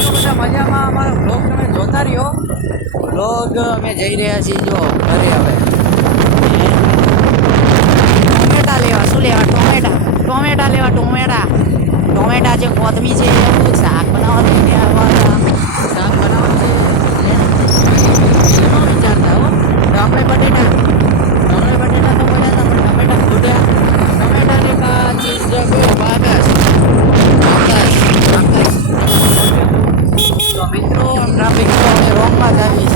તો બધા મજામાં. અમારો બ્લોગ તમે જોતા રહ્યો. બ્લોગ અમે જઈ રહ્યા છીએ જો ઘરે હવે ટોમેટા લેવા. શું લેવા? ટોમેટા લેવા. ટોમેટા છે, કોથમી છે, શાક બનાવવાનું છે. શાક બનાવવાનું છે એમાં વિચારતા હો. ડમણે બટેટા તો બોલ્યા હતા પણ ટમેટા ફૂટ્યા. ટમેટાની ચીજ બાગસ તો મિત્રો ટ્રાફિક તો અમે રોંગમાં જ આવીએ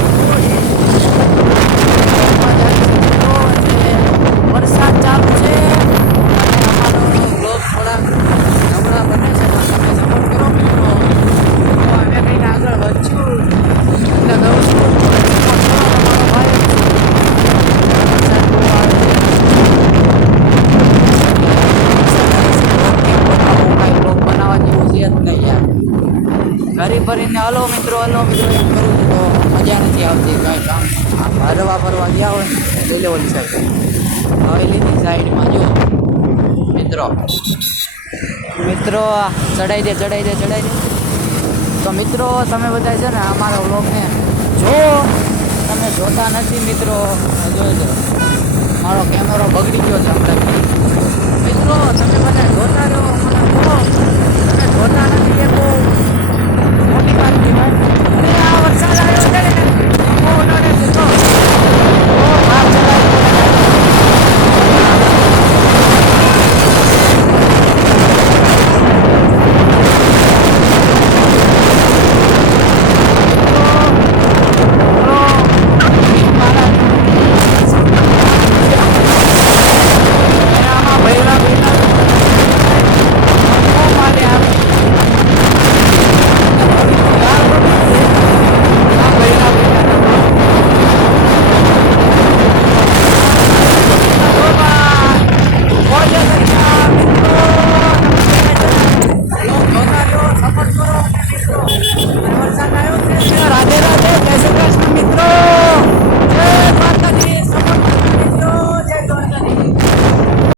છીએ. વરસાદ ચાલુ છે અને અમારો બ્લોગ થોડા નબળા બને છે તો તમે સપોર્ટ કરો મિત્રો. તો અમે કંઈક આગળ વધશું એટલે કહું છું તમારો ભાઈ વરસાદ બહુ આવે છે. કાંઈ બ્લોગ બનાવવા જેવું છે જ નહીં યાર. ઘરે ભરીને હલો મિત્રો એમ કરું છું તો મજા નથી આવતી કાંઈ કામ. હરવા ફરવા ગયા હોય ને લીલેવલી સાઈડ હવેલીની સાઈડમાં જો મિત્રો ચડાઈ દે. તો મિત્રો તમે બધા છે ને અમારા વ્લોગને જો તમે જોતા નથી મિત્રો જોજો. મારો કેમેરો બગડી ગયો છે હમણાં. મિત્રો તમે બધા જોતા રહો.